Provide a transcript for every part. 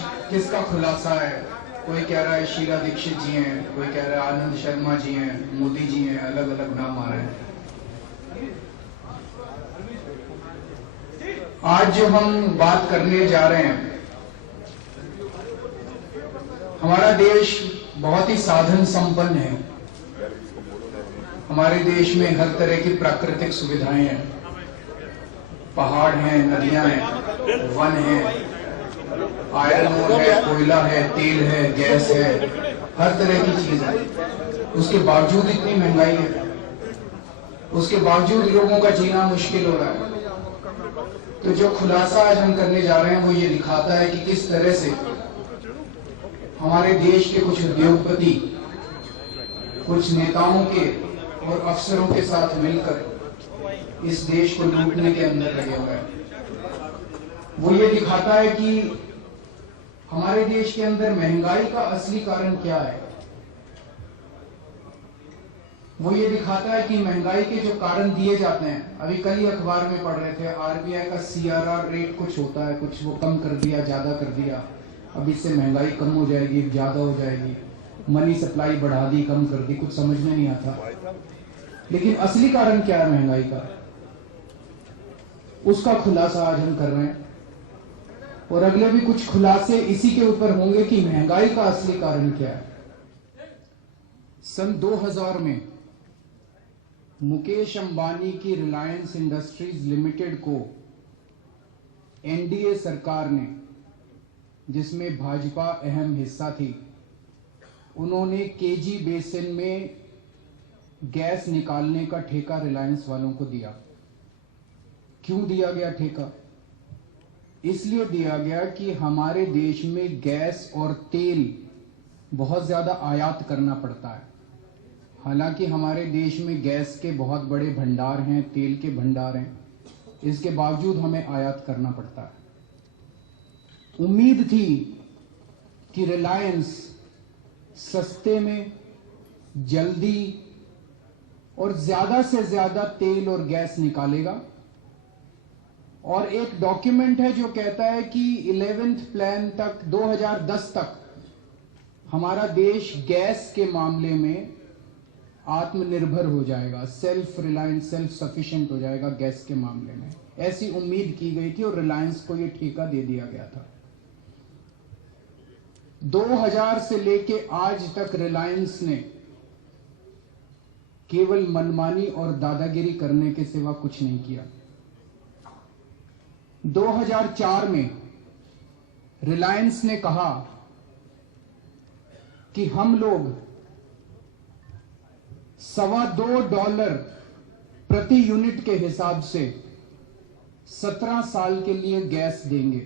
किसका खुलासा है? कोई कह रहा है शीला दीक्षित जी हैं, कोई कह रहा है आनंद शर्मा जी हैं, मोदी जी हैं, अलग अलग नाम आ रहे हैं। आज जो हम बात करने जा रहे हैं, हमारा देश बहुत ही साधन संपन्न है। हमारे देश में हर तरह की प्राकृतिक सुविधाएं हैं, पहाड़ हैं, नदियां हैं, वन है, आयरन ओर है, कोयला है, तेल है, गैस है, हर तरह की चीज है। उसके बावजूद इतनी महंगाई है, उसके बावजूद लोगों का जीना मुश्किल हो रहा है। तो जो खुलासा आज हम करने जा रहे हैं वो ये दिखाता है कि किस तरह से हमारे देश के कुछ उद्योगपति कुछ नेताओं के और अफसरों के साथ मिलकर इस देश को लूटने के अंदर लगे हुए हैं। वो ये दिखाता है कि हमारे देश के अंदर महंगाई का असली कारण क्या है। वो ये दिखाता है कि महंगाई के जो कारण दिए जाते हैं, अभी कल ही अखबार में पढ़ रहे थे, आरबीआई का सीआरआर रेट कुछ होता है, कुछ वो कम कर दिया, ज्यादा कर दिया, अब इससे महंगाई कम हो जाएगी, ज्यादा हो जाएगी, मनी सप्लाई बढ़ा दी, कम कर दी, कुछ समझ में नहीं आता। लेकिन असली कारण क्या है महंगाई का, उसका खुलासा आज हम कर रहे हैं। और अगले भी कुछ खुलासे इसी के ऊपर होंगे कि महंगाई का असली कारण क्या है। सन 2000 में मुकेश अंबानी की रिलायंस इंडस्ट्रीज लिमिटेड को एनडीए सरकार ने, जिसमें भाजपा अहम हिस्सा थी, उन्होंने केजी बेसिन में गैस निकालने का ठेका रिलायंस वालों को दिया। क्यों दिया गया ठेका? इसलिए दिया गया कि हमारे देश में गैस और तेल बहुत ज्यादा आयात करना पड़ता है। हालांकि हमारे देश में गैस के बहुत बड़े भंडार हैं, तेल के भंडार हैं, इसके बावजूद हमें आयात करना पड़ता है। उम्मीद थी कि रिलायंस सस्ते में, जल्दी और ज्यादा से ज्यादा तेल और गैस निकालेगा। और एक डॉक्यूमेंट है जो कहता है कि 11th प्लान तक 2010 तक हमारा देश गैस के मामले में आत्मनिर्भर हो जाएगा, सेल्फ रिलायंट, सेल्फ सफिशिएंट हो जाएगा गैस के मामले में। ऐसी उम्मीद की गई थी और रिलायंस को यह ठेका दे दिया गया था। 2000 से लेके आज तक रिलायंस ने केवल मनमानी और दादागिरी करने के सिवा कुछ नहीं किया। 2004 में रिलायंस ने कहा कि हम लोग $2.25 प्रति यूनिट के हिसाब से 17 साल के लिए गैस देंगे।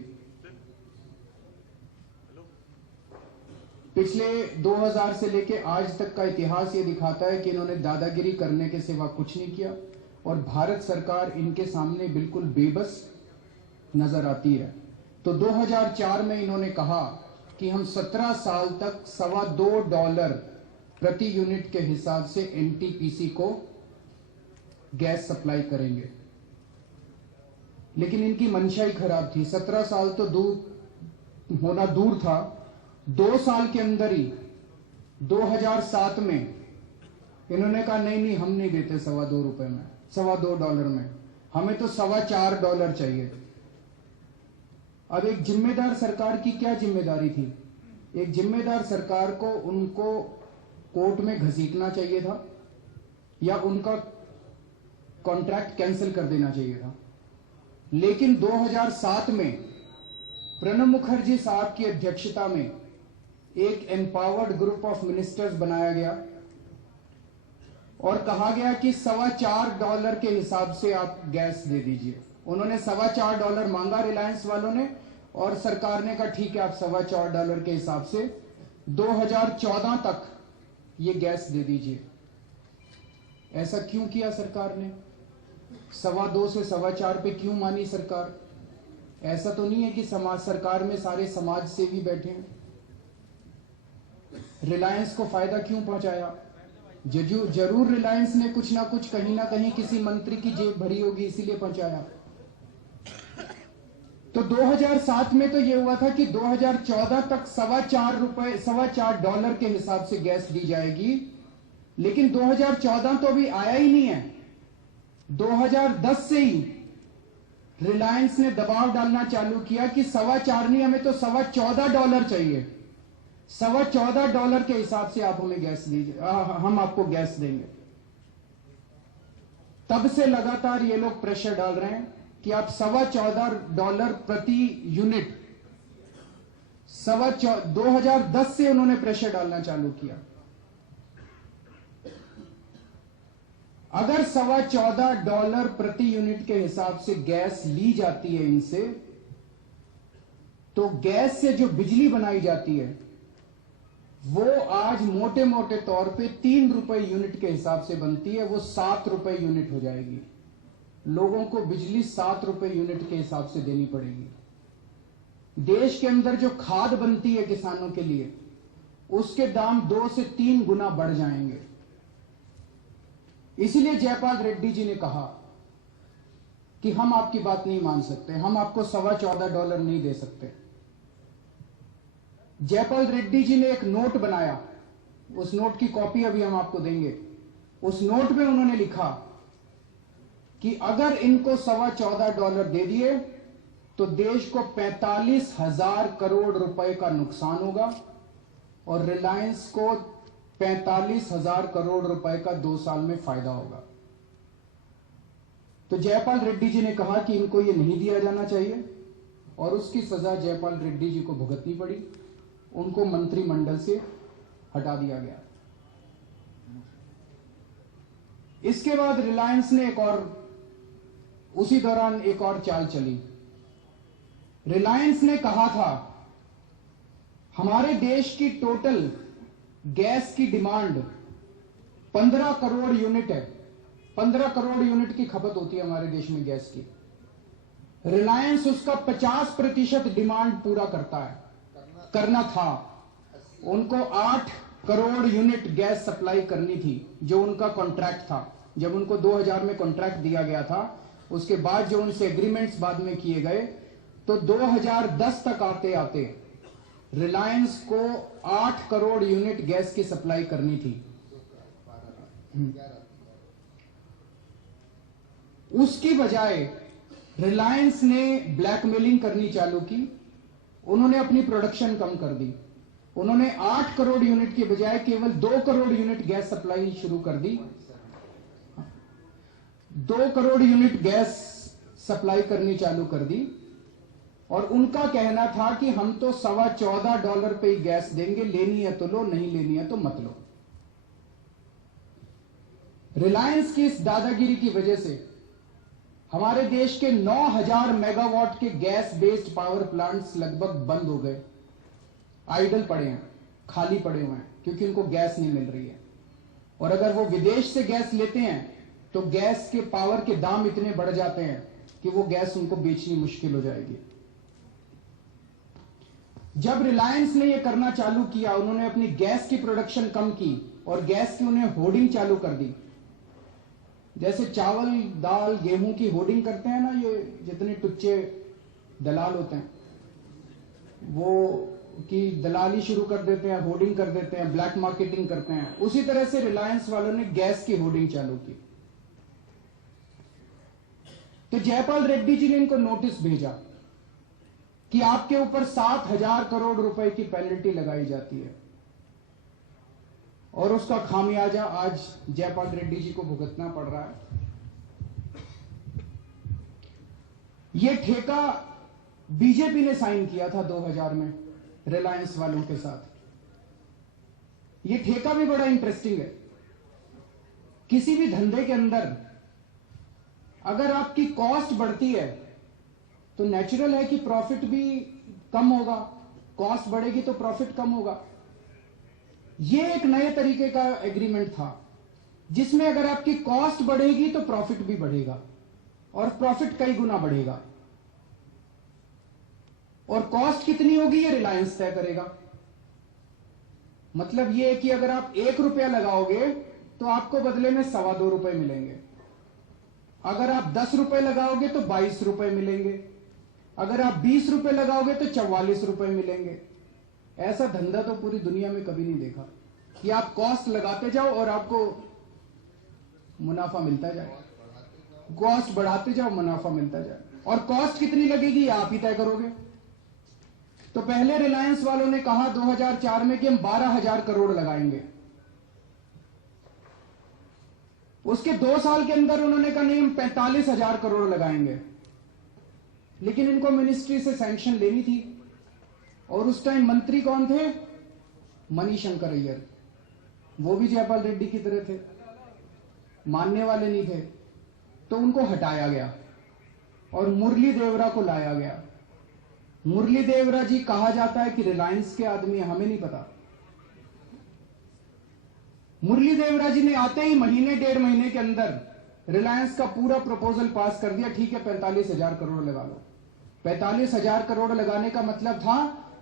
पिछले 2000 से लेके आज तक का इतिहास ये दिखाता है कि इन्होंने दादागिरी करने के सिवा कुछ नहीं किया और भारत सरकार इनके सामने बिल्कुल बेबस नजर आती है। तो 2004 में इन्होंने कहा कि हम 17 साल तक $2.25 प्रति यूनिट के हिसाब से एनटीपीसी को गैस सप्लाई करेंगे। लेकिन इनकी मंशा ही खराब थी। 17 साल तो दूर होना दूर था, 2 साल के अंदर ही 2007 में इन्होंने कहा नहीं, हम नहीं देते $2.25 में, $2.25 में, हमें तो $4.25 चाहिए। अब एक जिम्मेदार सरकार की क्या जिम्मेदारी थी? एक जिम्मेदार सरकार को उनको कोर्ट में घसीटना चाहिए था या उनका कॉन्ट्रैक्ट कैंसिल कर देना चाहिए था। लेकिन 2007 में प्रणब मुखर्जी साहब की अध्यक्षता में एक एम्पावर्ड ग्रुप ऑफ मिनिस्टर्स बनाया गया और कहा गया कि $4.25 के हिसाब से आप गैस दे दीजिए। उन्होंने $4.25 मांगा रिलायंस वालों ने और सरकार ने कहा ठीक है, आप $4.25 के हिसाब से 2014 तक ये गैस दे दीजिए। ऐसा क्यों किया सरकार ने? 2.25 से 4.25 पे क्यों मानी सरकार? ऐसा तो नहीं है कि समाज सरकार में सारे समाज सेवी बैठे हैं। रिलायंस को फायदा क्यों पहुंचाया? जरूर रिलायंस ने कुछ ना कुछ कहीं ना कहीं किसी मंत्री की जेब भरी होगी, इसीलिए पहुंचाया। तो 2007 में तो ये हुआ था कि 2014 तक $4.25 के हिसाब से गैस दी जाएगी, लेकिन 2014 तो अभी आया ही नहीं है। 2010 से ही रिलायंस ने दबाव डालना चालू किया कि $4.25 नहीं, हमें तो $14.25 चाहिए। $14.25 के हिसाब से आप हमें गैस दीजिए, हम आपको गैस देंगे। तब से लगातार ये लोग प्रेशर डाल रहे हैं कि आप $14.25 प्रति यूनिट, 2010 से उन्होंने प्रेशर डालना चालू किया। अगर $14.25 प्रति यूनिट के हिसाब से गैस ली जाती है इनसे, तो गैस से जो बिजली बनाई जाती है वो आज मोटे मोटे तौर पे ₹3 यूनिट के हिसाब से बनती है, वो ₹7 यूनिट हो जाएगी। लोगों को बिजली ₹7 यूनिट के हिसाब से देनी पड़ेगी। देश के अंदर जो खाद बनती है किसानों के लिए, उसके दाम 2 से 3 गुना बढ़ जाएंगे। इसलिए जयपाल रेड्डी जी ने कहा कि हम आपकी बात नहीं मान सकते, हम आपको $14.25 नहीं दे सकते। जयपाल रेड्डी जी ने एक नोट बनाया, उस नोट की कॉपी अभी हम आपको देंगे। उस नोट में उन्होंने लिखा कि अगर इनको $14.25 दे दिए तो देश को 45,000 करोड़ रुपए का नुकसान होगा और रिलायंस को 45,000 करोड़ रुपए का 2 साल में फायदा होगा। तो जयपाल रेड्डी जी ने कहा कि इनको यह नहीं दिया जाना चाहिए और उसकी सजा जयपाल रेड्डी जी को भुगतनी पड़ी। उनको मंत्रिमंडल से हटा दिया गया। इसके बाद रिलायंस ने उसी दौरान एक और चाल चली। रिलायंस ने कहा था हमारे देश की टोटल गैस की डिमांड 15 करोड़ यूनिट है, 15 करोड़ यूनिट की खपत होती है हमारे देश में गैस की। रिलायंस उसका 50% डिमांड पूरा करना था। उनको 8 करोड़ यूनिट गैस सप्लाई करनी थी, जो उनका कॉन्ट्रैक्ट था। जब उनको 2000 में कॉन्ट्रैक्ट दिया गया था, उसके बाद जो उनसे एग्रीमेंट्स बाद में किए गए, तो 2010 तक आते आते रिलायंस को 8 करोड़ यूनिट गैस की सप्लाई करनी थी। उसकी बजाय रिलायंस ने ब्लैकमेलिंग करनी चालू की। उन्होंने अपनी प्रोडक्शन कम कर दी। उन्होंने 8 करोड़ यूनिट के बजाय केवल 2 करोड़ यूनिट गैस सप्लाई शुरू कर दी। 2 करोड़ यूनिट गैस सप्लाई करनी चालू कर दी और उनका कहना था कि हम तो $14.25 पे ही गैस देंगे, लेनी है तो लो, नहीं लेनी है तो मत लो। रिलायंस की इस दादागिरी की वजह से हमारे देश के 9,000 मेगावाट के गैस बेस्ड पावर प्लांट्स लगभग बंद हो गए, आइडल पड़े हैं, खाली पड़े हुए हैं, क्योंकि उनको गैस नहीं मिल रही है। और अगर वो विदेश से गैस लेते हैं तो गैस के पावर के दाम इतने बढ़ जाते हैं कि वो गैस उनको बेचनी मुश्किल हो जाएगी। जब रिलायंस ने यह करना चालू किया, उन्होंने अपनी गैस की प्रोडक्शन कम की और गैस की उन्हें होर्डिंग चालू कर दी। जैसे चावल, दाल, गेहूं की होर्डिंग करते हैं ना, ये जितने टुच्चे दलाल होते हैं वो की दलाली शुरू कर देते हैं, होर्डिंग कर देते हैं, ब्लैक मार्केटिंग करते हैं। उसी तरह से रिलायंस वालों ने गैस की होर्डिंग चालू की। तो जयपाल रेड्डी जी ने इनको नोटिस भेजा कि आपके ऊपर 7,000 करोड़ रुपए की पेनल्टी लगाई जाती है और उसका खामियाजा आज जयपाल रेड्डी जी को भुगतना पड़ रहा है। यह ठेका बीजेपी ने साइन किया था 2000 में रिलायंस वालों के साथ। यह ठेका भी बड़ा इंटरेस्टिंग है। किसी भी धंधे के अंदर अगर आपकी कॉस्ट बढ़ती है तो नेचुरल है कि प्रॉफिट भी कम होगा। कॉस्ट बढ़ेगी तो प्रॉफिट कम होगा। यह एक नए तरीके का एग्रीमेंट था जिसमें अगर आपकी कॉस्ट बढ़ेगी तो प्रॉफिट भी बढ़ेगा और प्रॉफिट कई गुना बढ़ेगा। और कॉस्ट कितनी होगी ये रिलायंस तय करेगा। मतलब यह है कि अगर आप ₹1 लगाओगे तो आपको बदले में ₹2.25 मिलेंगे। अगर आप ₹10 लगाओगे तो ₹22 मिलेंगे। अगर आप 20 रुपए लगाओगे तो 44 रुपए मिलेंगे। ऐसा धंधा तो पूरी दुनिया में कभी नहीं देखा कि आप कॉस्ट लगाते जाओ और आपको मुनाफा मिलता जाए, कॉस्ट बढ़ाते जाओ मुनाफा मिलता जाए। और कॉस्ट कितनी लगेगी आप ही तय करोगे। तो पहले रिलायंस वालों ने कहा 2004 में कि हम 12,000 करोड़ लगाएंगे। उसके 2 साल के अंदर उन्होंने कहा नहीं, हम 45,000 करोड़ लगाएंगे। लेकिन इनको मिनिस्ट्री से सैंक्शन लेनी थी और उस टाइम मंत्री कौन थे? मणिशंकर अय्यर। वो भी जयपाल रेड्डी की तरह थे, मानने वाले नहीं थे। तो उनको हटाया गया और मुरली देवरा को लाया गया। मुरली देवरा जी कहा जाता है कि रिलायंस के आदमी है, हमें नहीं पता। मुरली देवरा जी ने आते ही महीने 1.5 महीने के अंदर रिलायंस का पूरा प्रपोजल पास कर दिया। ठीक है, 45,000 करोड़ लगा लो। 45,000 करोड़ लगाने का मतलब था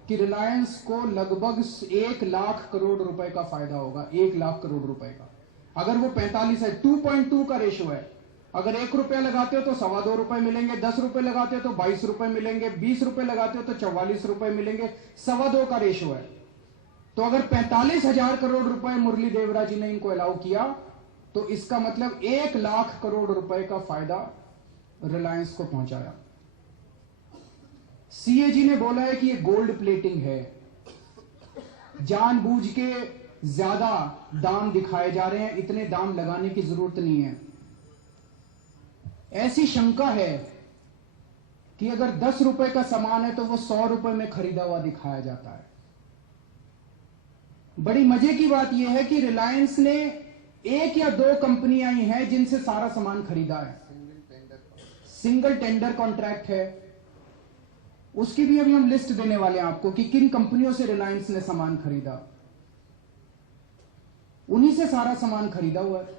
कि रिलायंस को लगभग 1 लाख करोड़ रुपए का फायदा होगा। 1 लाख करोड़ रुपए का। अगर वो 45 है, 2.2 का रेशो है। अगर 1 रुपया लगाते हो तो 2.25 रुपए मिलेंगे, 10 रुपए लगाते हो तो 22 रुपए मिलेंगे, 20 रुपए लगाते हो तो 44 रुपए मिलेंगे। 2.25 का रेशो है। तो अगर 45,000 करोड़ रुपए मुरली देवरा जी ने इनको अलाउ किया तो इसका मतलब 1 लाख करोड़ रुपए का फायदा रिलायंस को पहुंचाया। सीएजी ने बोला है कि ये गोल्ड प्लेटिंग है, जानबूझ के ज्यादा दाम दिखाए जा रहे हैं, इतने दाम लगाने की जरूरत नहीं है। ऐसी शंका है कि अगर 10 रुपए का सामान है तो वो 100 रुपए में खरीदा हुआ दिखाया जाता है। बड़ी मजे की बात यह है कि रिलायंस ने 1 या 2 कंपनियां ही हैं जिनसे सारा सामान खरीदा है। सिंगल टेंडर कॉन्ट्रैक्ट है। उसकी भी अभी हम लिस्ट देने वाले हैं आपको कि किन कंपनियों से रिलायंस ने सामान खरीदा। उन्हीं से सारा सामान खरीदा हुआ है।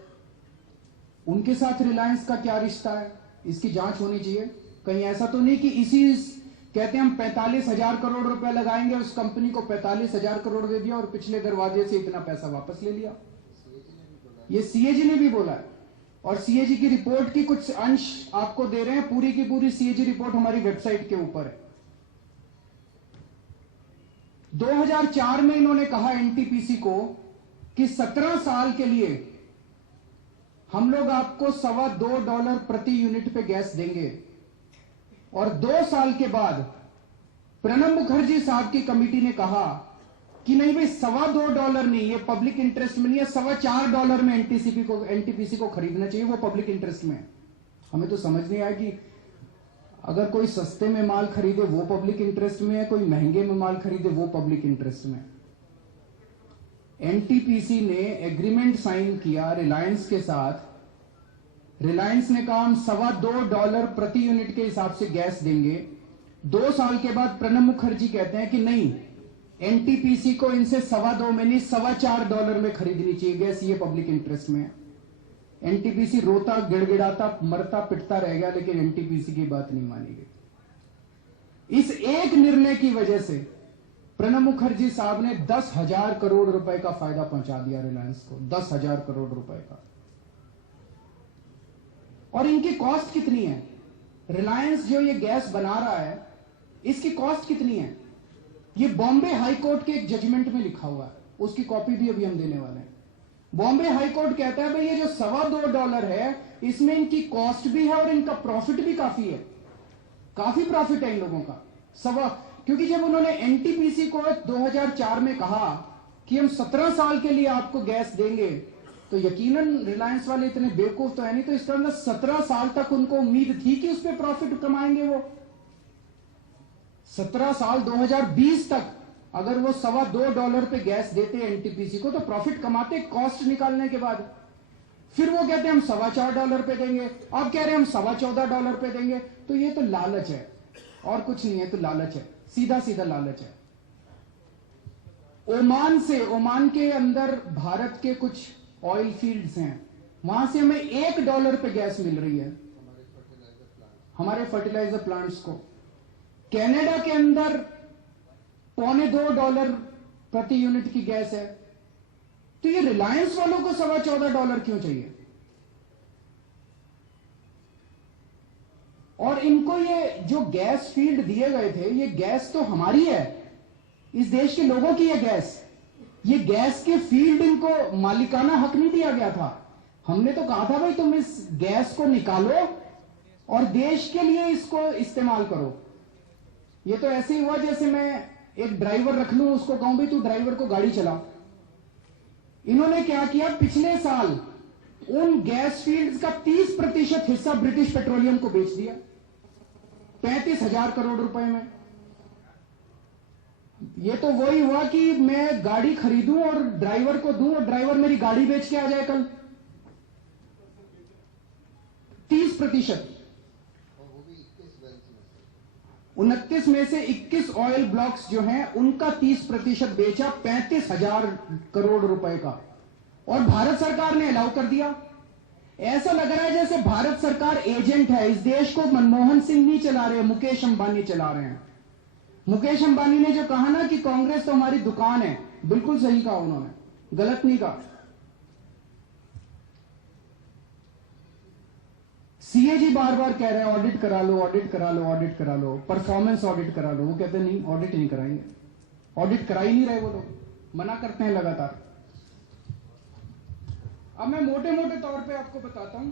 उनके साथ रिलायंस का क्या रिश्ता है, इसकी जांच होनी चाहिए। कहीं ऐसा तो नहीं कि इसी कहते हैं हम 45,000 करोड़ रुपए लगाएंगे, उस कंपनी को 45,000 करोड़ दे दिया और पिछले दरवाजे से इतना पैसा वापस ले लिया। ये सीएजी ने भी बोला है और सीएजी की रिपोर्ट की कुछ अंश आपको दे रहे हैं। पूरी की पूरी सीएजी रिपोर्ट हमारी वेबसाइट के ऊपर है। 2004 में इन्होंने कहा एनटीपीसी को कि 17 साल के लिए हम लोग आपको $2.25 प्रति यूनिट पे गैस देंगे और 2 साल के बाद प्रणब मुखर्जी साहब की कमेटी ने कहा कि नहीं भाई, $2.25 नहीं, ये पब्लिक इंटरेस्ट में नहीं है, $4.25 में एनटीपीसी को खरीदना चाहिए, वो पब्लिक इंटरेस्ट में है। हमें तो समझ नहीं आया कि अगर कोई सस्ते में माल खरीदे वो पब्लिक इंटरेस्ट में है, कोई महंगे में माल खरीदे वो पब्लिक इंटरेस्ट में है। एनटीपीसी ने एग्रीमेंट साइन किया रिलायंस के साथ। रिलायंस ने कहा हम $2.25 प्रति यूनिट के हिसाब से गैस देंगे। 2 साल के बाद प्रणब मुखर्जी कहते हैं कि नहीं, एनटीपीसी को इनसे $2.25 में नहीं $4.25 में खरीदनी चाहिए गैस, ये पब्लिक इंटरेस्ट में है। एनटीपीसी रोता गिड़गिड़ाता मरता पिटता रह गया, लेकिन एनटीपीसी की बात नहीं मानी गई। इस एक निर्णय की वजह से प्रणब मुखर्जी साहब ने 10,000 करोड़ रुपए का फायदा पहुंचा दिया रिलायंस को। 10,000 करोड़ रुपए का। और इनकी कॉस्ट कितनी है? रिलायंस जो ये गैस बना रहा है इसकी कॉस्ट कितनी है? ये बॉम्बे हाई कोर्ट के एक जजमेंट में लिखा हुआ है, उसकी कॉपी भी अभी हम देने वाले हैं। बॉम्बे हाई कोर्ट कहता है भाई ये जो $2.25 है इसमें इनकी कॉस्ट भी है और इनका प्रॉफिट भी काफी है। काफी प्रॉफिट है इन लोगों का। क्योंकि जब उन्होंने एनटीपीसी को 2004 में कहा कि हम 17 साल के लिए आपको गैस देंगे, तो यकीनन रिलायंस वाले इतने बेवकूफ तो है नहीं, तो इसका मतलब 17 साल तक उनको उम्मीद थी कि उस पर प्रॉफिट कमाएंगे। वो 17 साल 2020 तक अगर वो $2.25 पे गैस देते एनटीपीसी को तो प्रॉफिट कमाते कॉस्ट निकालने के बाद। फिर वो कहते हैं हम $4.25 पे देंगे, अब कह रहे हैं हम $14.25 पे देंगे। तो ये तो लालच है और कुछ नहीं है, तो लालच है, सीधा सीधा लालच है। ओमान के अंदर भारत के कुछ ऑयल फील्ड्स हैं, वहां से हमें $1 पे गैस मिल रही है हमारे फर्टिलाइजर प्लांट्स को। कनाडा के अंदर $2.25 प्रति यूनिट की गैस है। तो ये रिलायंस वालों को $14.25 क्यों चाहिए? और इनको ये जो गैस फील्ड दिए गए थे, ये गैस तो हमारी है, इस देश के लोगों की है गैस। ये गैस के फील्ड इनको मालिकाना हक नहीं दिया गया था। हमने तो कहा था भाई तुम इस गैस को निकालो और देश के लिए इसको इस्तेमाल करो। ये तो ऐसे ही हुआ जैसे मैं एक ड्राइवर रख लूं, उसको कहूं भी तू ड्राइवर को गाड़ी चला। इन्होंने क्या किया, पिछले साल उन गैस फील्ड्स का 30% हिस्सा ब्रिटिश पेट्रोलियम को बेच दिया 35,000 करोड़ रुपए में। ये तो वही हुआ कि मैं गाड़ी खरीदूं और ड्राइवर को दूं और ड्राइवर मेरी गाड़ी बेच के आ जाए कल। 30%। 29 में से 21 ऑयल ब्लॉक्स जो हैं उनका 30% बेचा 35,000 करोड़ रुपए का, और भारत सरकार ने अलाउ कर दिया। ऐसा लग रहा है जैसे भारत सरकार एजेंट है। इस देश को मनमोहन सिंह नहीं चला रहे, मुकेश अंबानी चला रहे हैं। मुकेश अंबानी ने जो कहा ना कि कांग्रेस तो हमारी दुकान है, बिल्कुल सही कहा उन्होंने, गलत नहीं कहा। सीएजी बार बार कह रहे हैं ऑडिट करा लो, ऑडिट करा लो, ऑडिट करा लो, परफॉर्मेंस ऑडिट करा लो। वो कहते नहीं, ऑडिट नहीं कराएंगे। ऑडिट करा ही नहीं रहे वो लोग, मना करते हैं लगातार। अब मैं मोटे मोटे तौर पे आपको बताता हूं।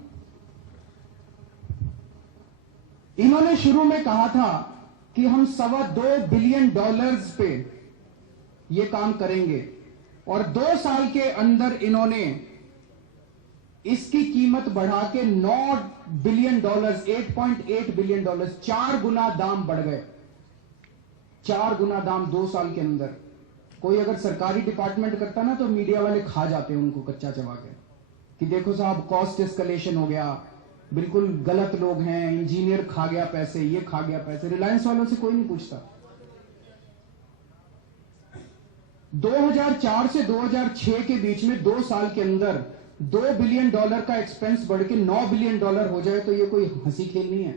इन्होंने शुरू में कहा था कि हम $2.25 बिलियन पे ये काम करेंगे, और 2 साल के अंदर इन्होंने इसकी कीमत बढ़ा के $9 बिलियन, $8.8 बिलियन, 4 गुना दाम बढ़ गए। 4 गुना दाम 2 साल के अंदर। कोई अगर सरकारी डिपार्टमेंट करता ना तो मीडिया वाले खा जाते हैं उनको कच्चा चबा के, कि देखो साहब कॉस्ट एस्केलेशन हो गया, बिल्कुल गलत लोग हैं, इंजीनियर खा गया पैसे, ये खा गया पैसे। रिलायंस वालों से कोई नहीं पूछता। 2004 से 2006 के बीच में 2 साल के अंदर $2 बिलियन का एक्सपेंस बढ़ के $9 बिलियन हो जाए तो ये कोई हंसी खेल नहीं है।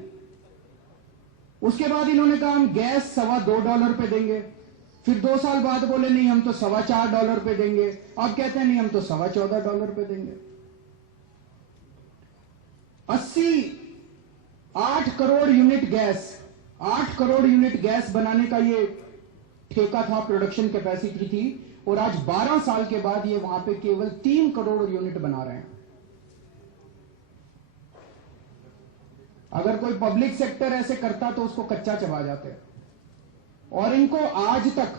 उसके बाद इन्होंने कहा हम गैस $2.25 पे देंगे। फिर 2 साल बाद बोले नहीं हम तो $4.25 पे देंगे। अब कहते हैं नहीं हम तो $14.25 पे देंगे। 8 करोड़ यूनिट गैस बनाने का ये ठेका था, प्रोडक्शन कैपेसिटी थी, और आज 12 साल के बाद ये वहां पे केवल 3 करोड़ यूनिट बना रहे हैं। अगर कोई पब्लिक सेक्टर ऐसे करता तो उसको कच्चा चबा जाते। और इनको आज तक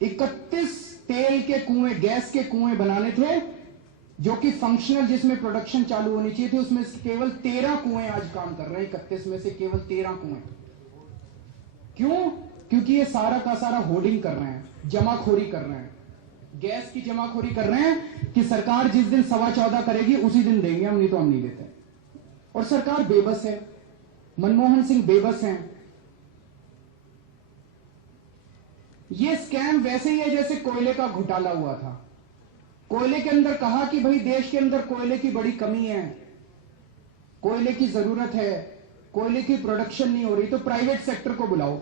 31 तेल के कुएं, गैस के कुएं बनाने थे जो कि फंक्शनल, जिसमें प्रोडक्शन चालू होनी चाहिए थी, उसमें केवल 13 कुएं आज काम कर रहे हैं। 31 में से केवल 13 कुएं। क्यों? क्योंकि ये सारा का सारा होर्डिंग कर रहे हैं, जमाखोरी कर रहे हैं, गैस की जमाखोरी कर रहे हैं कि सरकार जिस दिन 14.25 करेगी उसी दिन देंगे हम, नहीं तो हम नहीं देते। और सरकार बेबस है, मनमोहन सिंह बेबस हैं। ये स्कैम वैसे ही है जैसे कोयले का घोटाला हुआ था। कोयले के अंदर कहा कि भाई देश के अंदर कोयले की बड़ी कमी है, कोयले की जरूरत है, कोयले की प्रोडक्शन नहीं हो रही, तो प्राइवेट सेक्टर को बुलाओ।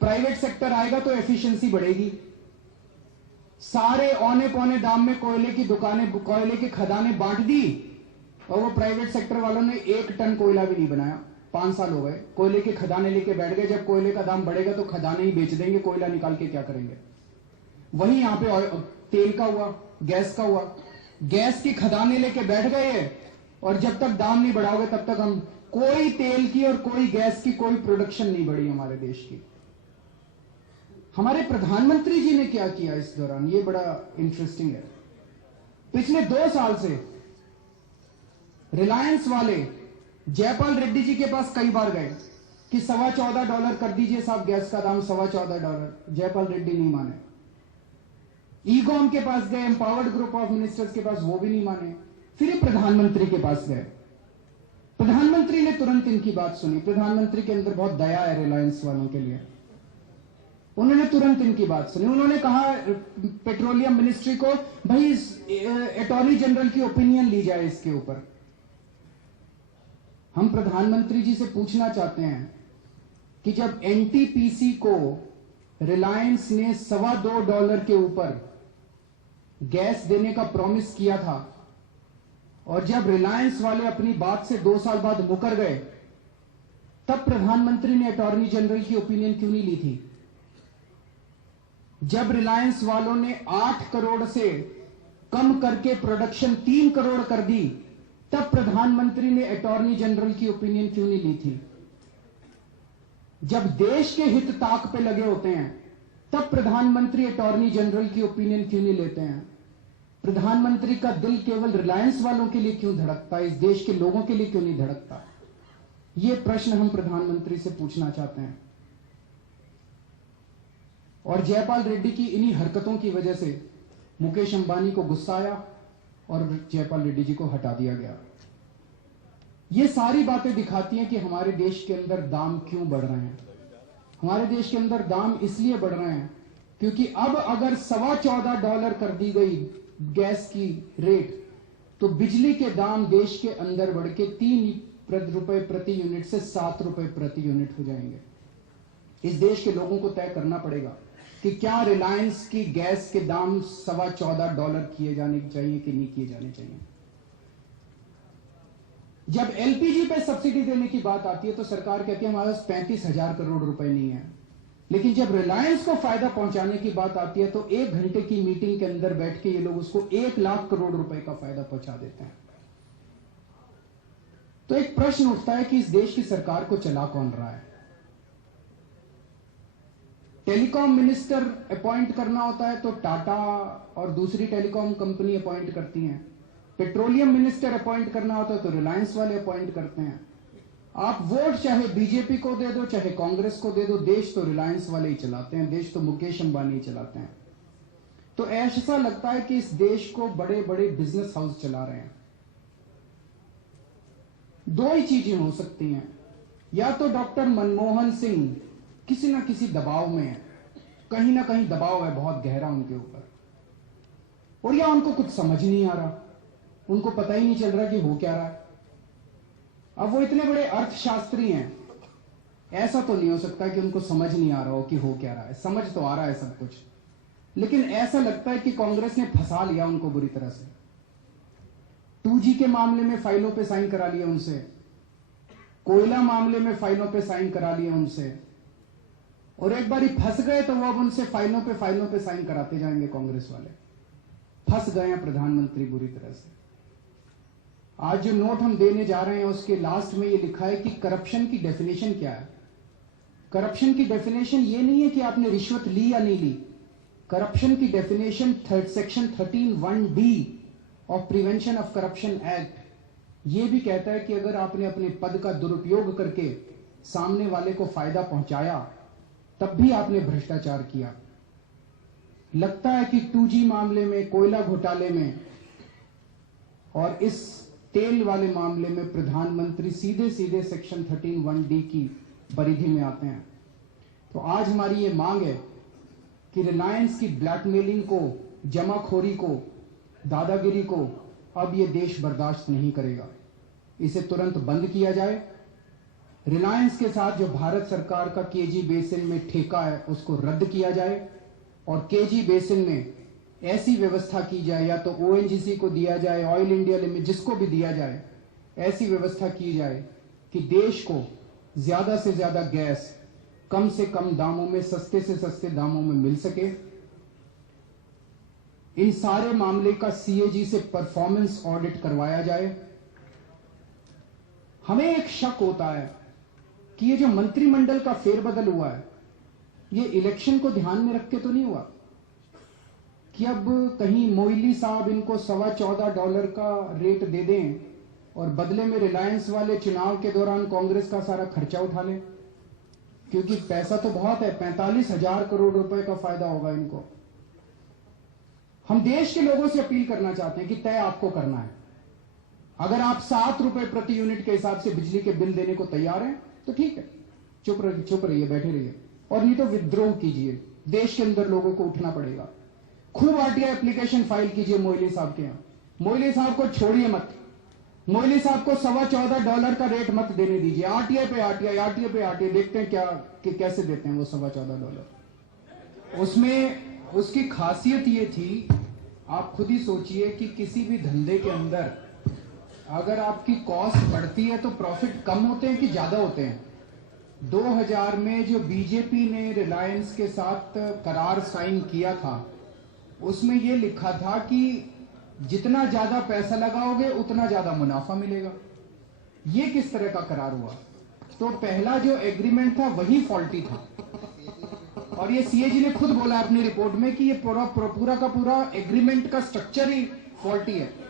प्राइवेट सेक्टर आएगा तो एफिशिएंसी बढ़ेगी। सारे औने पौने दाम में कोयले की दुकानें, कोयले की खदानें बांट दी, और वो प्राइवेट सेक्टर वालों ने 1 टन कोयला भी नहीं बनाया। 5 साल हो गए, कोयले की खदानें लेके बैठ गए। जब कोयले का दाम बढ़ेगा तो खदानें ही बेच देंगे, कोयला निकाल के क्या करेंगे। वहीं यहां पे तेल का हुआ, गैस का हुआ। गैस की खदानें लेके बैठ गए, और जब तक दाम नहीं बढ़ाओगे तब तक हम, कोई तेल की और कोई गैस की कोई प्रोडक्शन नहीं बढ़ी हमारे देश की। हमारे प्रधानमंत्री जी ने क्या किया इस दौरान, ये बड़ा इंटरेस्टिंग है। पिछले 2 साल से रिलायंस वाले जयपाल रेड्डी जी के पास कई बार गए कि $14.25 कर दीजिए साहब, गैस का दाम $14.25। जयपाल रेड्डी नहीं माने। ईगॉम के पास गए, एम्पावर्ड ग्रुप ऑफ मिनिस्टर्स के पास, वो भी नहीं माने। फिर ये प्रधानमंत्री के पास गए। प्रधानमंत्री ने तुरंत इनकी बात सुनी। प्रधानमंत्री के अंदर बहुत दया है रिलायंस वालों के लिए। उन्होंने तुरंत इनकी बात सुनी। उन्होंने कहा पेट्रोलियम मिनिस्ट्री को, भाई अटॉर्नी जनरल की ओपिनियन ली जाए इसके ऊपर। हम प्रधानमंत्री जी से पूछना चाहते हैं कि जब एनटीपीसी को रिलायंस ने $2.25 के ऊपर गैस देने का प्रॉमिस किया था, और जब रिलायंस वाले अपनी बात से 2 साल बाद मुकर गए, तब प्रधानमंत्री ने अटॉर्नी जनरल की ओपिनियन क्यों नहीं ली थी? जब रिलायंस वालों ने 8 करोड़ से कम करके प्रोडक्शन 3 करोड़ कर दी, तब प्रधानमंत्री ने अटॉर्नी जनरल की ओपिनियन क्यों नहीं ली थी? जब देश के हित ताक पे लगे होते हैं, तब प्रधानमंत्री अटॉर्नी जनरल की ओपिनियन क्यों नहीं लेते हैं? प्रधानमंत्री का दिल केवल रिलायंस वालों के लिए क्यों धड़कता है, इस देश के लोगों के लिए क्यों नहीं धड़कता? ये प्रश्न हम प्रधानमंत्री से पूछना चाहते हैं। और जयपाल रेड्डी की इन्हीं हरकतों की वजह से मुकेश अंबानी को गुस्सा आया और जयपाल रेड्डी जी को हटा दिया गया। ये सारी बातें दिखाती हैं कि हमारे देश के अंदर दाम क्यों बढ़ रहे हैं। हमारे देश के अंदर दाम इसलिए बढ़ रहे हैं क्योंकि अब अगर $14.25 कर दी गई गैस की रेट, तो बिजली के दाम देश के अंदर बढ़ के ₹3 प्रति यूनिट से ₹7 प्रति यूनिट हो जाएंगे। इस देश के लोगों को तय करना पड़ेगा कि क्या रिलायंस की गैस के दाम $14.25 किए जाने चाहिए कि नहीं किए जाने चाहिए। जब एलपीजी पे सब्सिडी देने की बात आती है तो सरकार कहती है हमारे पास 35,000 करोड़ रुपए नहीं है, लेकिन जब रिलायंस को फायदा पहुंचाने की बात आती है तो 1 घंटे की मीटिंग के अंदर बैठ के ये लोग उसको 1 लाख करोड़ रुपए का फायदा पहुंचा देते हैं। तो एक प्रश्न उठता है कि इस देश की सरकार को चला कौन रहा है? टेलीकॉम मिनिस्टर अपॉइंट करना होता है तो टाटा और दूसरी टेलीकॉम कंपनी अपॉइंट करती हैं। पेट्रोलियम मिनिस्टर अपॉइंट करना होता है तो रिलायंस वाले अपॉइंट करते हैं। आप वोट चाहे बीजेपी को दे दो चाहे कांग्रेस को दे दो, देश तो रिलायंस वाले ही चलाते हैं, देश तो मुकेश अंबानी ही चलाते हैं। तो ऐसा लगता है कि इस देश को बड़े बड़े बिजनेस हाउस चला रहे हैं। दो ही चीजें हो सकती हैं, या तो डॉक्टर मनमोहन सिंह किसी ना किसी दबाव में है, कहीं ना कहीं दबाव है बहुत गहरा उनके ऊपर, और या उनको कुछ समझ नहीं आ रहा, उनको पता ही नहीं चल रहा कि हो क्या रहा है। अब वो इतने बड़े अर्थशास्त्री हैं, ऐसा तो नहीं हो सकता कि उनको समझ नहीं आ रहा हो कि हो क्या रहा है। समझ तो आ रहा है सब कुछ, लेकिन ऐसा लगता है कि कांग्रेस ने फंसा लिया उनको बुरी तरह से। 2G के मामले में फाइलों पे साइन करा लिया उनसे, कोयला मामले में फाइलों पे साइन करा लिया उनसे, और एक बार ही फंस गए तो वो अब उनसे फाइलों पे साइन कराते जाएंगे। कांग्रेस वाले फंस गए हैं प्रधानमंत्री बुरी तरह से। आज जो नोट हम देने जा रहे हैं उसके लास्ट में ये लिखा है कि करप्शन की डेफिनेशन क्या है। करप्शन की डेफिनेशन ये नहीं है कि आपने रिश्वत ली या नहीं ली। करप्शन की definition section 13(1)(d) of prevention of corruption act ये भी कहता है कि अगर आपने अपने पद का दुरुपयोग करके सामने वाले को फायदा पहुंचाया तब भी आपने भ्रष्टाचार किया। लगता है कि 2G मामले में, कोयला घोटाले में और इस तेल वाले मामले में प्रधानमंत्री सीधे सीधे सेक्शन 13(1)(d) की परिधि में आते हैं। तो आज हमारी ये मांग है कि रिलायंस की ब्लैकमेलिंग को, जमाखोरी को, दादागिरी को अब ये देश बर्दाश्त नहीं करेगा। इसे तुरंत बंद किया जाए। रिलायंस के साथ जो भारत सरकार का केजी बेसिन में ठेका है उसको रद्द किया जाए और केजी बेसिन में ऐसी व्यवस्था की जाए, या तो ONGC को दिया जाए, ऑयल इंडिया लिमिटेड, जिसको भी दिया जाए, ऐसी व्यवस्था की जाए कि देश को ज्यादा से ज्यादा गैस कम से कम दामों में, सस्ते से सस्ते दामों में मिल सके। इन सारे मामले का CAG से परफॉर्मेंस ऑडिट करवाया जाए। हमें एक शक होता है कि ये जो मंत्रिमंडल का फेरबदल हुआ है ये इलेक्शन को ध्यान में रख के तो नहीं हुआ कि अब कहीं मोइली साहब इनको $14.25 का रेट दे दें और बदले में रिलायंस वाले चुनाव के दौरान कांग्रेस का सारा खर्चा उठा लें, क्योंकि पैसा तो बहुत है, 45,000 करोड़ रुपए का फायदा होगा इनको। हम देश के लोगों से अपील करना चाहते हैं कि तय आपको करना है। अगर आप ₹7 प्रति यूनिट के हिसाब से बिजली के बिल देने को तैयार हैं तो ठीक है, चुप रहिए, बैठे रहिए, और नहीं तो विद्रोह कीजिए। देश के अंदर लोगों को उठना पड़ेगा। खूब RTI एप्लीकेशन फाइल कीजिए मोइली साहब के यहाँ। मोइली साहब को छोड़िए मत, मोइली साहब को $14.25 का रेट मत देने दीजिए। RTI पे RTI, देखते हैं कि कैसे देते हैं वो $14.25। उसमें उसकी खासियत ये थी, आप खुद ही सोचिए कि किसी भी धंधे के अंदर अगर आपकी कॉस्ट बढ़ती है तो प्रॉफिट कम होते हैं कि ज्यादा होते हैं? 2000 में जो बीजेपी ने रिलायंस के साथ करार साइन किया था, उसमें ये लिखा था कि जितना ज्यादा पैसा लगाओगे उतना ज्यादा मुनाफा मिलेगा। ये किस तरह का करार हुआ? तो पहला जो एग्रीमेंट था वही फॉल्टी था, और ये सीएजी ने खुद बोला अपनी रिपोर्ट में कि ये पूरा का पूरा एग्रीमेंट का स्ट्रक्चर ही फॉल्टी है।